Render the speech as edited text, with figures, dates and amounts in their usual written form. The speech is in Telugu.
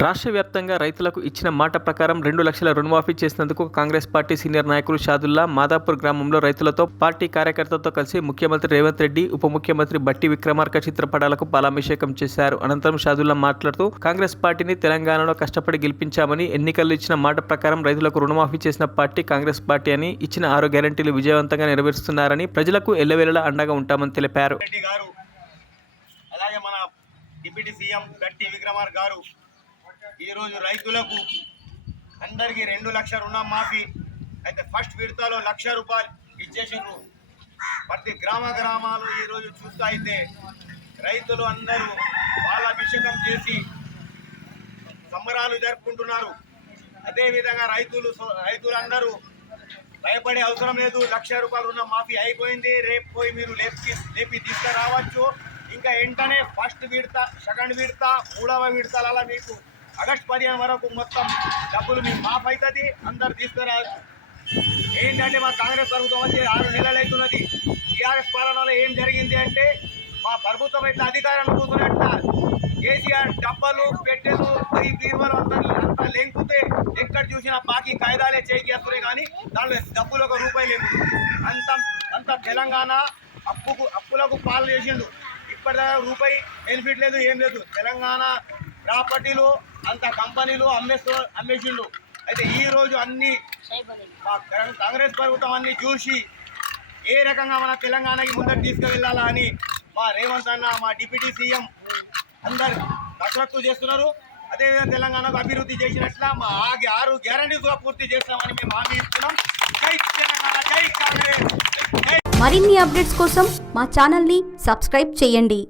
రాష్ట్ర వ్యాప్తంగా రైతులకు ఇచ్చిన మాట ప్రకారం 2 లక్షల రుణమాఫీ చేసినందుకు కాంగ్రెస్ పార్టీ సీనియర్ నాయకులు షాదుల్లా మాదాపూర్ గ్రామంలో రైతులతో పార్టీ కార్యకర్తలతో కలిసి ముఖ్యమంత్రి రేవంత్ రెడ్డి, ఉప ముఖ్యమంత్రి బట్టి విక్రమార్క చిత్రపటాలకు పాలాభిషేకం చేశారు. అనంతరం షాదుల్లా మాట్లాడుతూ కాంగ్రెస్ పార్టీని తెలంగాణలో కష్టపడి గెలిపించామని, ఎన్నికల్లో ఇచ్చిన మాట ప్రకారం రైతులకు రుణమాఫీ చేసిన పార్టీ కాంగ్రెస్ పార్టీ అని, ఇచ్చిన 6 గ్యారెంటీలు విజయవంతంగా నెరవేరుస్తున్నారని, ప్రజలకు ఎల్లవేళలా అండగా ఉంటామని తెలిపారు. అలాగే మన డిప్యూటీ సీఎం బట్టి విక్రమార్క గారు ఈరోజు రైతులకు అందరికీ 2 లక్షల రుణమాఫీ అయితే ఫస్ట్ విడతలో 1 లక్ష రూపాయలు ఇచ్చేసిండ్రు. ప్రతి గ్రామాలు ఈరోజు చూస్తూ అయితే రైతులు అందరూ పాలాభిషేకం చేసి సంబరాలు జరుపుకుంటున్నారు. అదేవిధంగా రైతులందరూ భయపడే అవసరం లేదు. 1 లక్ష రూపాయలు రుణమాఫీ అయిపోయింది, రేపు పోయి మీరు లేపి తీసుకురావచ్చు. ఇంకా వెంటనే ఫస్ట్ విడత, సెకండ్ విడత, 3వ విడతలలో మీకు ఆగస్టు 15 వరకు మొత్తం డబ్బులు మీకు మాఫ్ అవుతుంది. అందరు తీసుకురావచ్చు. ఏంటంటే మా కాంగ్రెస్ ప్రభుత్వం వచ్చి 6 నెలలు అవుతున్నది. టీఆర్ఎస్ పాలనలో ఏం జరిగింది అంటే మా ప్రభుత్వం అయితే అధికారాన్ని కూతున్నట్ల కేసీఆర్ డబ్బలు పెట్టెలు బీరువాలు అంతా లెంకుతే ఎక్కడ చూసినా బాకీ కాయిదాలే చేయికేస్తున్నాయి, కానీ దాంట్లో డబ్బులు 1 రూపాయి లేదు. అంత తెలంగాణ అప్పులకు పాలు చేసిండు. ఇప్పటిదాకా రూపాయి బెనిఫిట్ లేదు, ఏం లేదు. తెలంగాణ ప్రాపర్టీలు అంత కంపెనీలు అమ్మేసిండు. అయితే ఈరోజు అన్ని మా కాంగ్రెస్ ప్రభుత్వం అన్ని చూసి ఏ రకంగా మన తెలంగాణకి ముందరు తీసుకువెళ్ళాలా అని మా రేవంత్ అన్న, మా డిప్యూటీ సీఎం అందరు కసరత్తు చేస్తున్నారు. అదేవిధంగా తెలంగాణకు అభివృద్ధి చేసినట్ల మా 6 గ్యారంటీస్ పూర్తి చేస్తామని మేము హామీ ఇస్తున్నాం. జై తెలంగాణ, జై కాంగ్రెస్. మరిన్ని అప్డేట్స్ కోసం మా ఛానల్ని సబ్స్క్రైబ్ చేయండి.